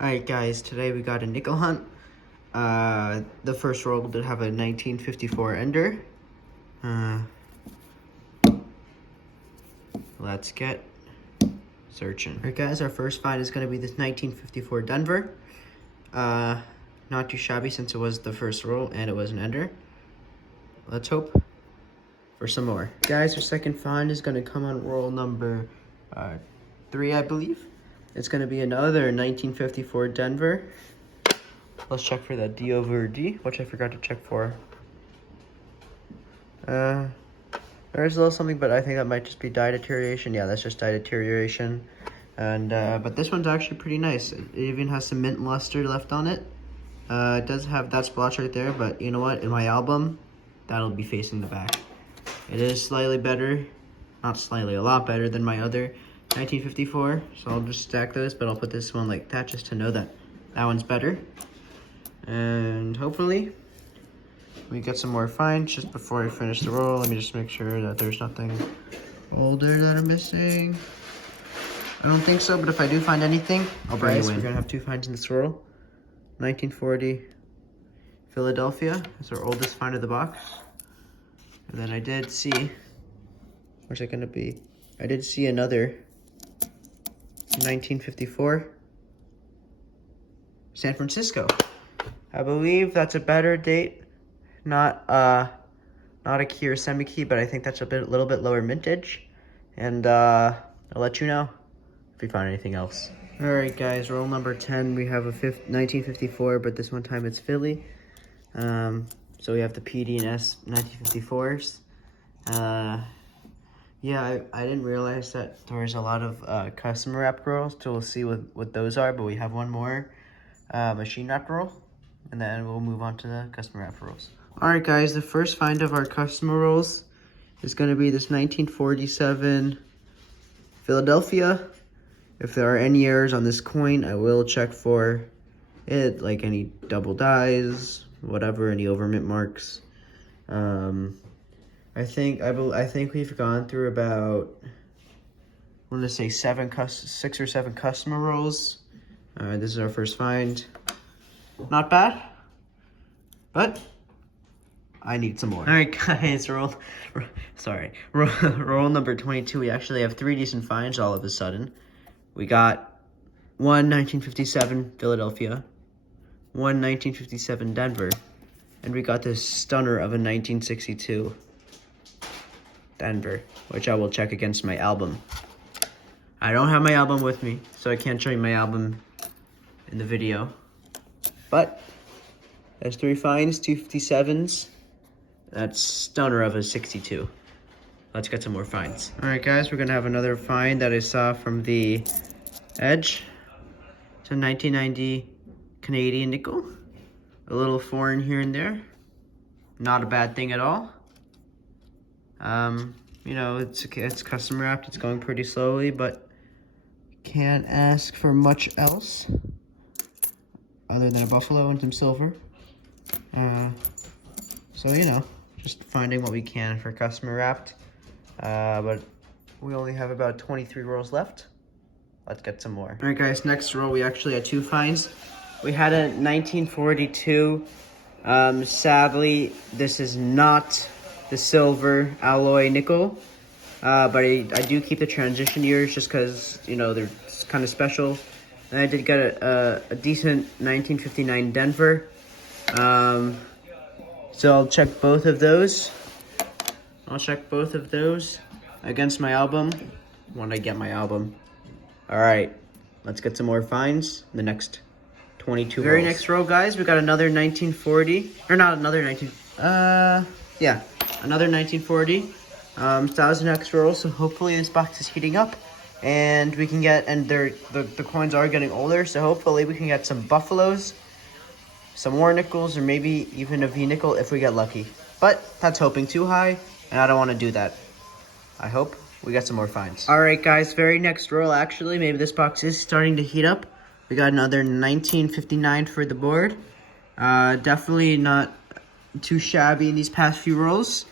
Alright guys, today we got a nickel hunt. The first roll did have a 1954 ender. Let's get searching. Alright guys, our first find is going to be this 1954 Denver. Not too shabby since it was the first roll and it was an ender. Let's hope for some more. Guys, our second find is going to come on roll number 3, I believe. It's going to be another 1954 Denver. Let's check for that D over D, which I forgot to check for. There's a little something, but I think that might just be dye deterioration. Yeah, that's just dye deterioration. And but this one's actually pretty nice. It even has some mint luster left on it. It does have that splotch right there, but you know what? In my album, that'll be facing the back. It is slightly better, not slightly, a lot better than my other 1954, so I'll just stack those, but I'll put this one like that just to know that that one's better. And hopefully we get some more finds. Just before I finish the roll, let me just make sure that there's nothing older that I'm missing. I don't think so, but if I do find anything, I'll bring you in. We're gonna have 2 finds in this roll. 1940 Philadelphia is our oldest find of the box. And then I did see, where's it gonna be? I did see another 1954 San Francisco. I believe that's a better date. Not a key or semi-key, but I think that's a little bit lower mintage. And I'll let you know if we find anything else. All right, guys, roll number 10. We have a 1954, but this one time it's Philly. So we have the PD and S 1954s. Yeah, I didn't realize that there was a lot of custom wrap rolls, so we'll see what those are, but we have one more machine wrap roll, and then we'll move on to the custom wrap rolls. Alright guys, the first find of our customer rolls is going to be this 1947 Philadelphia. If there are any errors on this coin, I will check for it, like any double dyes, whatever, any overmint marks. I think we've gone through about, I want to say 6 or 7 customer rolls. This is our first find. Not bad, but I need some more. All right, guys, roll number 22. We actually have 3 decent finds all of a sudden. We got one 1957 Philadelphia, one 1957 Denver, and we got this stunner of a 1962 Denver, which I will check against my album. I don't have my album with me, so I can't show you my album in the video. But there's 3 finds, 2 57s. That's stunner of a 62. Let's get some more finds. All right, guys, we're gonna have another find that I saw from the edge. It's a 1990 Canadian nickel. A little foreign here and there. Not a bad thing at all. You know, it's custom wrapped. It's going pretty slowly, but can't ask for much else other than a buffalo and some silver. So, you know, just finding what we can for customer wrapped. But we only have about 23 rolls left. Let's get some more. All right, guys, next roll, we actually had 2 finds. We had a 1942. Sadly, this is not the silver alloy nickel, but I do keep the transition years just because, you know, they're kind of special. And I did get a decent 1959 Denver. So I'll check both of those. Against my album when I get my album. All right, let's get some more finds in the next 22 rolls. Next row, guys, we got another 1940, or not another 19, yeah, another 1940 1000X roll. So hopefully this box is heating up and we can get, and the coins are getting older, so hopefully we can get some buffaloes, some more nickels, or maybe even a V nickel if we get lucky. But that's hoping too high, and I don't want to do that. I hope we get some more finds. All right, guys, very next roll, actually, maybe this box is starting to heat up. We got another 1959 for the board. Definitely not too shabby in these past few rolls.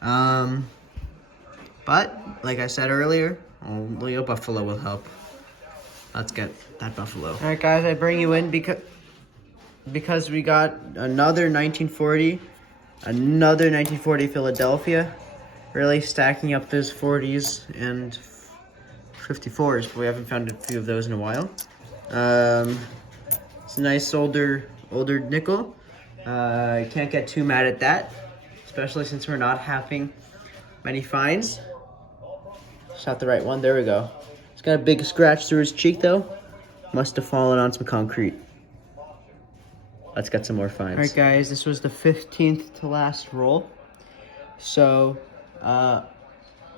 But, like I said earlier, only a buffalo will help. Let's get that Buffalo. All right, guys, I bring you in because we got another 1940 Philadelphia. Really stacking up those 40s and 54s, but we haven't found a few of those in a while. It's a nice older nickel. Can't get too mad at that, especially since we're not having many finds. It's not the right one. There we go. It's got a big scratch through his cheek though. Must have fallen on some concrete. Let's get some more finds. All right, guys, this was the 15th to last roll. So, the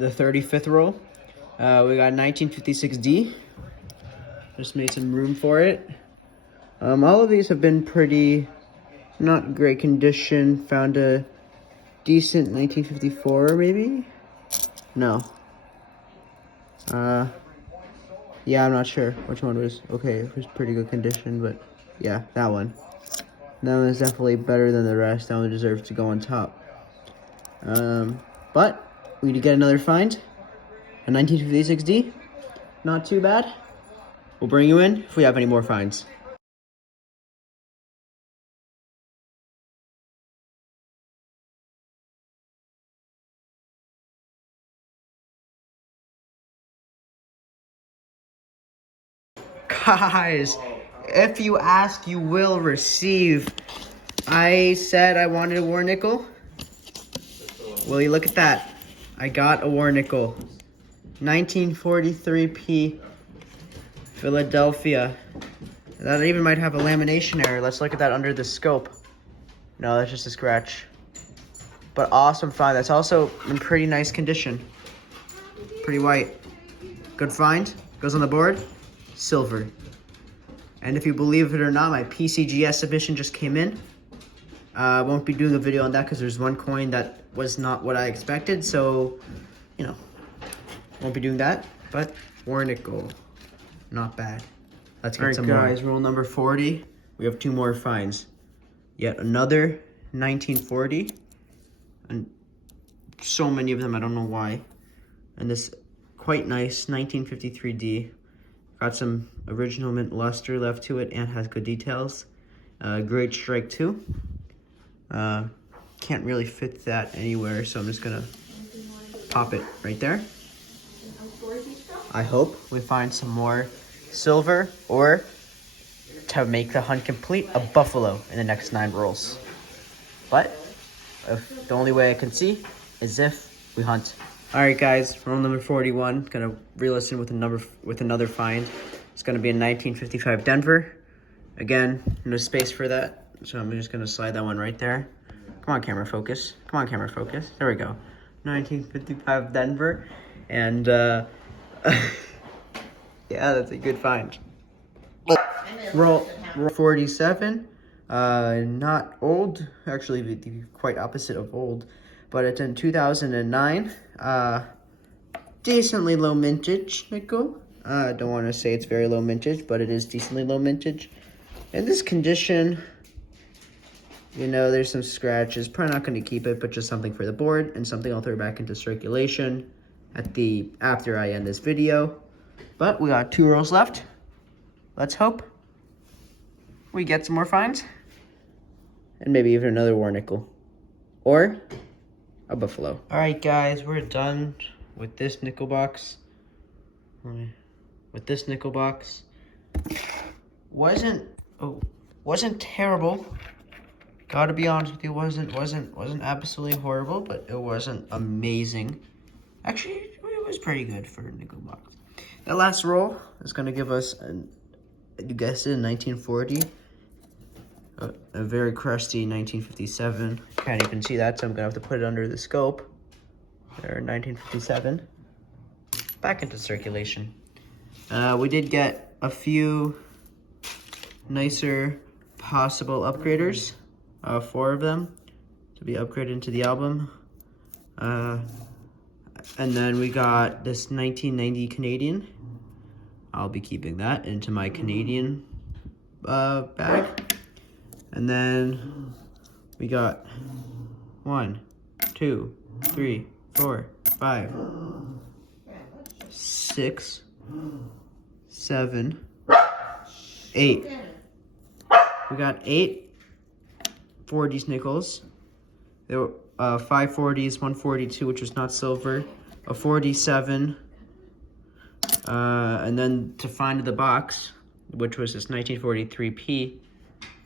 35th roll, we got 1956D. Just made some room for it. All of these have been pretty, not great condition. Found a decent 1954, maybe? No. Yeah, I'm not sure which one was okay. It was pretty good condition, but yeah, that one. That one is definitely better than the rest. That one deserves to go on top. But we did get another find. A 1956D. Not too bad. We'll bring you in if we have any more finds. Guys, if you ask, you will receive. I said I wanted a war nickel. Will you look at that? I got a war nickel. 1943p Philadelphia. That even might have a lamination error. Let's look at that under the scope. No, that's just a scratch. But awesome find. That's also in pretty nice condition. Pretty white. Good find. Goes on the board. Silver. And if you believe it or not, my PCGS submission just came in. Won't be doing a video on that because there's one coin that was not what I expected. So, you know, won't be doing that. But war nickel. Not bad. Let's get some more. Guys, roll number 40. We have two more finds. Yet another 1940. And so many of them, I don't know why. And this quite nice 1953D. Got some original mint luster left to it and has good details. Great strike too. Can't really fit that anywhere, so I'm just gonna pop it right there. I hope we find some more silver, or to make the hunt complete, a buffalo in the next 9 rolls. But the only way I can see is if we hunt. All right, guys, roll number 41. Gonna re-listen with another find. It's gonna be a 1955 Denver. Again, no space for that, so I'm just gonna slide that one right there. Come on, camera focus. Come on, camera focus. There we go. 1955 Denver, and yeah, that's a good find. Roll 47. Not old, actually the quite opposite of old, but it's in 2009. Decently low mintage nickel. Don't want to say it's very low mintage, but it is decently low mintage. In this condition, you know, there's some scratches. Probably not going to keep it, but just something for the board and something I'll throw back into circulation after I end this video. But we got 2 rolls left. Let's hope we get some more finds. And maybe even another war nickel. Or a buffalo. All right, guys, we're done with this nickel box. Wasn't terrible. Gotta be honest with you, wasn't absolutely horrible, but it wasn't amazing. Actually, it was pretty good for a nickel box. That last roll is gonna give us you guessed it, 1940. A very crusty 1957. Can't even see that, so I'm gonna have to put it under the scope. There, 1957. Back into circulation. We did get a few nicer possible upgraders. 4 of them to be upgraded into the album. And then we got this 1990 Canadian. I'll be keeping that into my Canadian bag. And then we got 1, 2, 3, 4, 5, 6, 7, 8. We got 8 40s nickels. There were 5 40s, 142, which was not silver, a 47, and then to find the box, which was this 1943p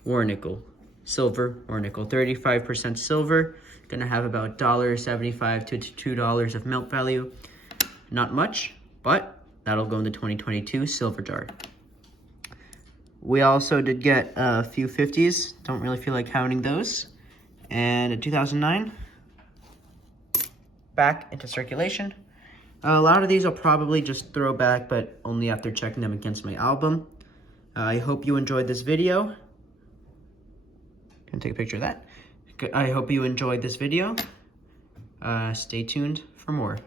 war nickel, silver or nickel, 35% silver. Gonna have about $1.75 to $2 of melt value. Not much, but that'll go in the 2022 silver jar. We also did get a few 50s. Don't really feel like counting those. And a 2009, back into circulation. A lot of these I'll probably just throw back, but only after checking them against my album. I hope you enjoyed this video. Gonna take a picture of that. I hope you enjoyed this video. Stay tuned for more.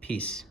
Peace.